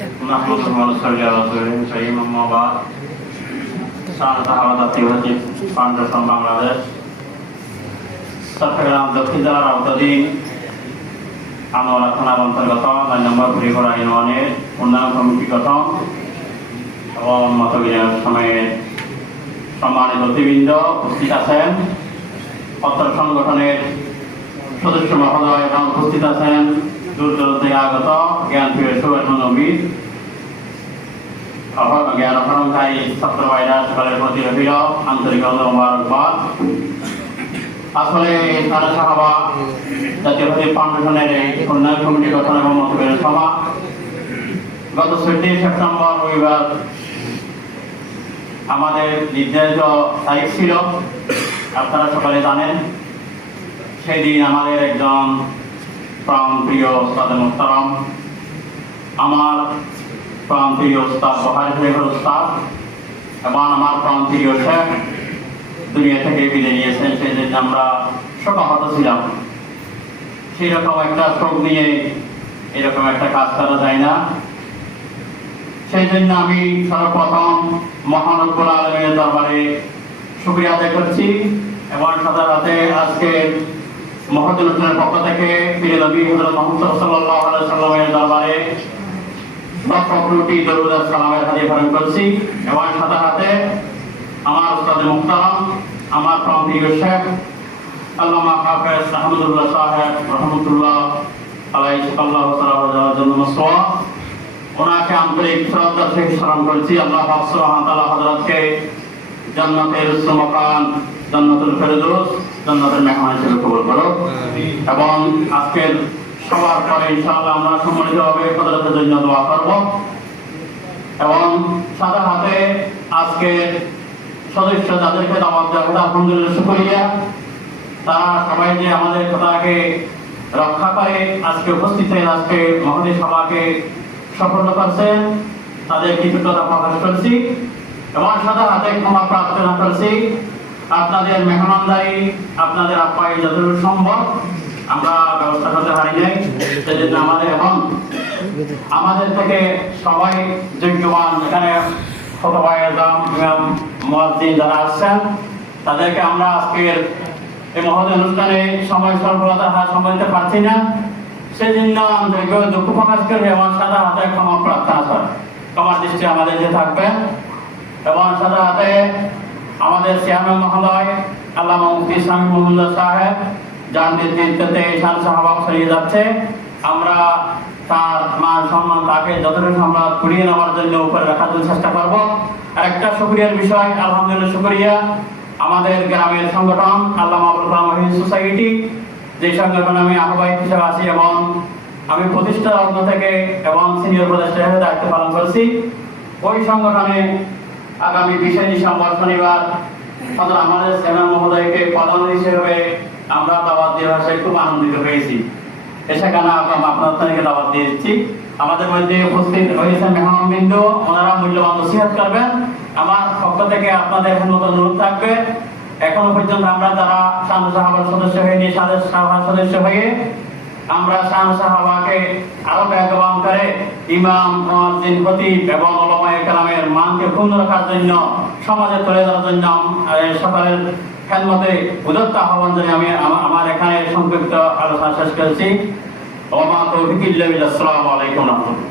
نحمده ونصلي على رسوله الكريم أما بعد foundation Bangladesh Chittagong দক্ষিণ জেলার আওতাধীন আনোয়ারা থানার অন্তর্গত 9 নম্বর পরিকরা ইউনিয়নের উন্নয়ন কমিটি গঠন এবং মত বিনিময়ের সময়ে সম্মানিত অতিবৃন্দ উপস্থিত আছেন, অত্র সংগঠনের সদস্য মহোদয় এবং উপস্থিত আছেন দূর দূরান্ত থেকে আগত জ্ঞানপ্রিয় সুবর্ণনবীর জ্ঞান অপহরণকারী ছাত্র ভাইরা সকলের প্রতি রইল আন্তরিক মোবারকবাদ। আসলে তারা সাহাবা জাতীয় ফাউন্ডেশনের এই উন্নয়ন কমিটি গঠন এবং মতবিনিময় সভা গত 14 সেপ্টেম্বর রবিবার আমাদের নির্ধারিত তারিখ ছিল, আপনারা সকলে জানেন। সেই দিন আমাদের একজন প্রাণপ্রিয় ওস্তাদ মোহতারাম, আমার প্রাণপ্রিয় ওস্তাদ বহারি শরীফের ওস্তাদ এবং আমার প্রাণপ্রিয় শেখ দুনিয়া থেকে বিদায় নিয়েছেন। সেই জন্য আমরা শোকাহত ছিলাম। সেই রকম একটা শোক নিয়ে এরকম একটা কাজ করা যায় না। সেই জন্য আমি সর্বপ্রথম মহান রব্বুল আলামিনের দরবারে শুকরিয়া আদায় করছি এবং সাথে সাথে আজকে মহৎ অনুষ্ঠানের পক্ষ থেকে প্রিয় নবী হযরত মুহাম্মদ সাল্লাল্লাহু আলাইহি ওয়াসাল্লামের দরবারে লক্ষ-কোটি দরুদ ও সালামের হাদিয়া প্রেরণ করছি এবং সাথে সাথে আমার উস্তাদ মুহতারাম, আমার প্রাণপ্রিয় শেখ আল্লামা হাফেজ আহমদুল্লাহ সাহেব রহমতুল্লাহ আলাইহি সাল্লাল্লাহু আলাইহি ওনাকে আন্তরিক শ্রদ্ধা থেকে স্মরণ করছি। আল্লাহ পাক সুবহানাহু ওয়া তাআলা হযরতকে জান্নাতের উচ্চ মাকাম, জান্নাতুল ফেরদৌস, জান্নাতের মেহমান হিসেবে কবুল করো এবং আজকের সবার পরে ইনশাআল্লাহ আমরা সম্মানিতভাবে হযরতের জন্য দোয়া করব এবং সাথে সাথে আজকে সদস্য যাদেরকে দাওয়াত দেওয়া হলো আলহামদুলিল্লাহ শুকরিয়া, তারা সবাই যে আমাদের কথাকে রক্ষা করে আজকে উপস্থিত হয়ে আজকে মহোদয় সভাকে সফল করছেন, তাদের কৃতজ্ঞতা প্রকাশ করছি এবং সাথে সাথে ক্ষমা প্রার্থনা করছি। আপনাদের মেহমানদারি, আপনাদের আপ্যায়ন যতটুকু সম্ভব আমরা ব্যবস্থা করতে পারি নাই, সেজন্য আমাদের থেকে সবাই যোগ্যবান এখানে যারা আসছেন তাদেরকে আমরা আজকের এই মহৎ অনুষ্ঠানে সময় স্বল্পতা সময় দিতে পারছি না, সেজন্য আন্তরিক দুঃখ প্রকাশ করি এবং সাথে হাতে ক্ষমা প্রার্থনা করি। ক্ষমার দৃষ্টি আমাদের যে থাকবে এবং সাথে হাতে আমাদের চেয়ারম্যান মহোদয় আল্লামা মুফতি শামীম মোহাম্মদ সাহেব যার নেতৃত্বে শান সাহাবা ছড়িয়ে যাচ্ছে, আমরা তার মান সম্মান তাকে যতটুকু আমরা কুড়িয়ে নেওয়ার জন্য উপরে রাখার জন্য চেষ্টা করব। আর একটা শুকরিয়ার বিষয়, আলহামদুলিল্লাহ শুকরিয়া আমাদের গ্রামের সংগঠন আল্লামা আবুল কালাম মহিউদ্দিন সোসাইটি, যে সংগঠন আমি আহ্বায়ক হিসেবে আছি এবং আমি প্রতিষ্ঠা লগ্ন থেকে এবং সিনিয়র উপদেষ্টা হিসেবে দায়িত্ব পালন করছি। ওই সংগঠনে আগামী 20 ডিসেম্বর শনিবার আমাদের চেয়ারম্যান মহোদয়কে প্রধান হিসেবে আমরা দাওয়াত দেওয়া খুব আনন্দিত হয়েছি। সেখানে আপনার থেকে দাওয়াত দিয়েছি। আমাদের মধ্যে উপস্থিত হয়েছেন মেহমানবৃন্দ, ওনারা মূল্যবান নসিহত করবেন। আমার পক্ষ থেকে আপনাদের মতো অনুরোধ থাকবে, এখনো পর্যন্ত আমরা যারা শান সাহাবার সদস্য হয়ে নিয়ে সদস্য হয়ে আমরা শান সাহাবাকে আরো বেগবান করে ইমাম, মুয়াজ্জিন, খতিব এবং উলামায়ে কেরামের মানকে ক্ষুণ্ণ রাখার জন্য, সমাজে তুলে ধরার জন্য সকলের খেদমতে উদাত্ত আহ্বান জানিয়ে আমি আমার এখানে সংক্ষিপ্ত আলোচনা শেষ করছি। ওয়া মা তাওফীকি ইল্লা বিল্লাহ। আসসালামু আলাইকুম ওয়া রাহমাতুল্লাহ।